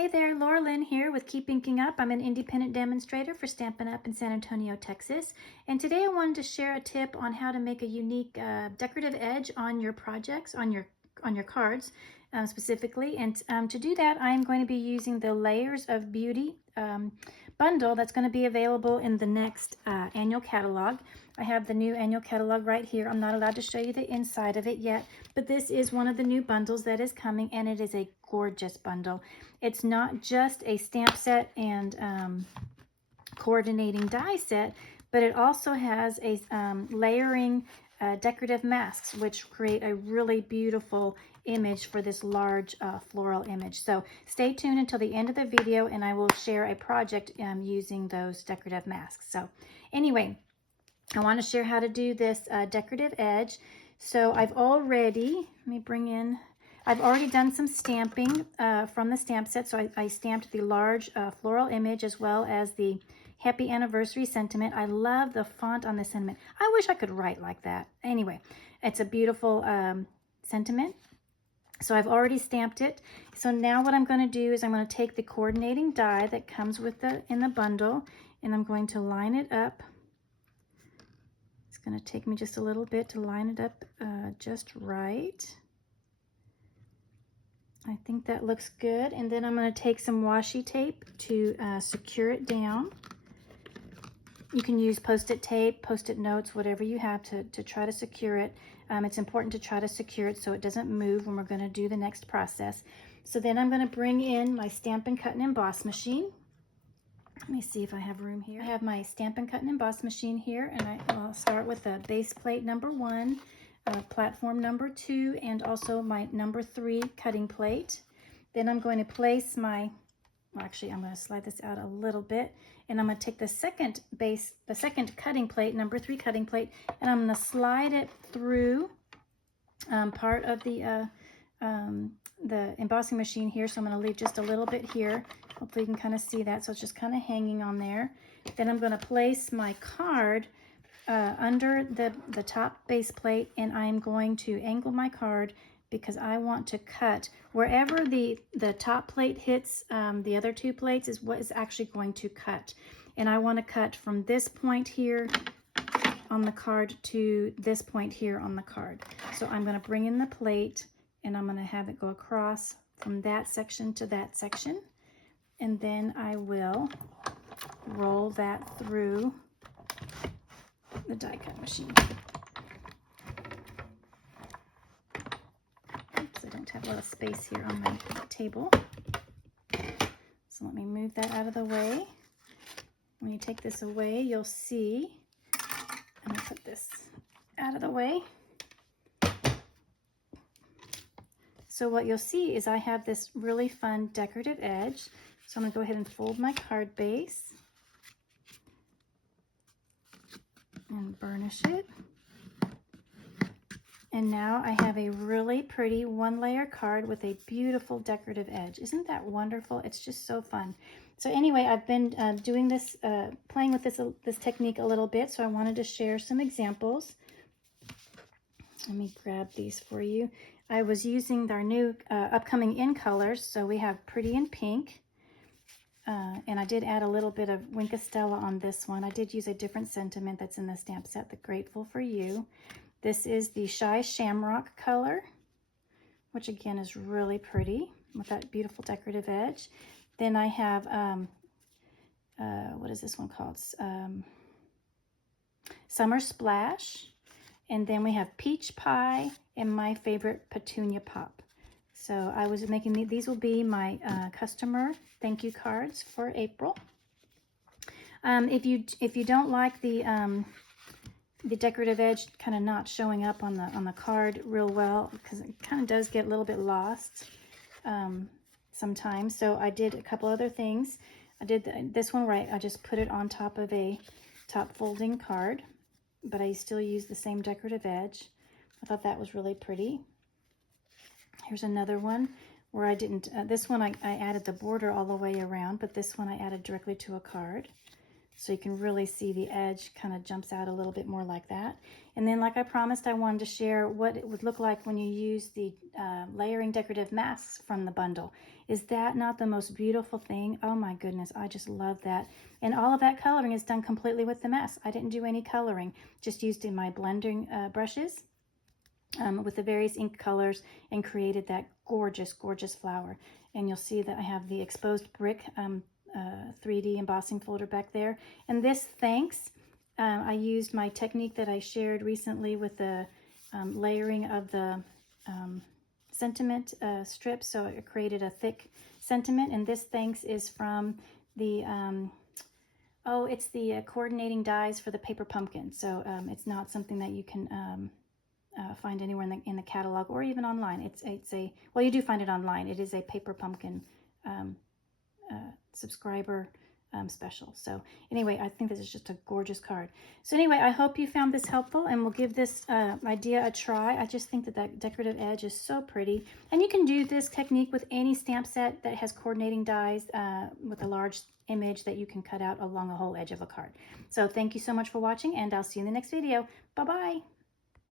Hey there, Laura Lynn here with Keep Inking Up. I'm an independent demonstrator for Stampin' Up in San Antonio, Texas. And today I wanted to share a tip on how to make a unique decorative edge on your projects, on your cards specifically. And to do that, I'm going to be using the Layers of Beauty bundle that's going to be available in the next annual catalog. I have the new annual catalog right here. I'm not allowed to show you the inside of it yet, but this is one of the new bundles that is coming, and it is a gorgeous bundle. It's not just a stamp set and coordinating die set, but it also has a layering decorative masks, which create a really beautiful image for this large floral image. So stay tuned until the end of the video, and I will share a project using those decorative masks. So anyway, I want to share how to do this decorative edge. So I've already, I've already done some stamping from the stamp set. So I stamped the large floral image as well as the Happy Anniversary sentiment. I love the font on the sentiment. I wish I could write like that. Anyway, it's a beautiful sentiment. So I've already stamped it. So now what I'm going to do is I'm going to take the coordinating die that comes with in the bundle, and I'm going to line it up. It's going to take me just a little bit to line it up just right. I think that looks good. And then I'm going to take some washi tape to secure it down. You can use Post-it tape, Post-it notes, whatever you have to try to secure it. It's important to try to secure it so it doesn't move when we're going to do the next process. So then I'm going to bring in my Stampin' Cut and Emboss machine. Let me see if I have room here. I have my Stampin' Cut and Emboss machine here, and I'll start with a base plate number 1, platform number 2, and also my number 3 cutting plate. Then I'm going to place my, well, actually I'm going to slide this out a little bit, and I'm going to take the second cutting plate, number 3 cutting plate, and I'm going to slide it through part of the embossing machine here. So I'm going to leave just a little bit here. Hopefully you can kind of see that. So it's just kind of hanging on there. Then I'm going to place my card under the top base plate, and I'm going to angle my card because I want to cut wherever the top plate hits the other 2 plates is what is actually going to cut. And I want to cut from this point here on the card to this point here on the card. So I'm going to bring in the plate, and I'm going to have it go across from that section to that section. And then I will roll that through the die cut machine. Oops, I don't have a lot of space here on my table. So let me move that out of the way. When you take this away, you'll see, I'm going to put this out of the way. So what you'll see is I have this really fun decorative edge. So I'm going to go ahead and fold my card base and burnish it. And now I have a really pretty 1-layer card with a beautiful decorative edge. Isn't that wonderful? It's just so fun. So anyway, I've been doing this, playing with this technique a little bit, so I wanted to share some examples. Let me grab these for you. I was using our new upcoming in colors, so we have Pretty in Pink. And I did add a little bit of Winkostella on this one. I did use a different sentiment that's in the stamp set, the Grateful for You. This is the Shy Shamrock color, which again is really pretty with that beautiful decorative edge. Then I have, what is this one called? Summer Splash. And then we have Peach Pie and my favorite Petunia Pop. So I was making these will be my customer thank you cards for April. If you don't like the decorative edge kind of not showing up on the card real well, because it kind of does get a little bit lost sometimes. So I did a couple other things. I did this one where I just put it on top of a top folding card, but I still use the same decorative edge. I thought that was really pretty. Here's another one where I didn't, this one I added the border all the way around, but this one I added directly to a card. So you can really see the edge kind of jumps out a little bit more like that. And then, like I promised, I wanted to share what it would look like when you use the layering decorative masks from the bundle. Is that not the most beautiful thing? Oh my goodness, I just love that. And all of that coloring is done completely with the mess. I didn't do any coloring, just used in my blending brushes with the various ink colors and created that gorgeous, gorgeous flower. And you'll see that I have the exposed brick 3D embossing folder back there. And this thanks, I used my technique that I shared recently with the layering of the sentiment strips, so it created a thick sentiment. And this thanks is from the it's the coordinating dies for the paper pumpkin. So it's not something that you can find anywhere in the catalog or even online. It's a, well, you do find it online. It is a paper pumpkin subscriber special. So anyway, I think this is just a gorgeous card. So anyway, I hope you found this helpful, and we'll give this idea a try. I just think that that decorative edge is so pretty, and you can do this technique with any stamp set that has coordinating dies with a large image that you can cut out along the whole edge of a card. So thank you so much for watching, and I'll see you in the next video. Bye-bye.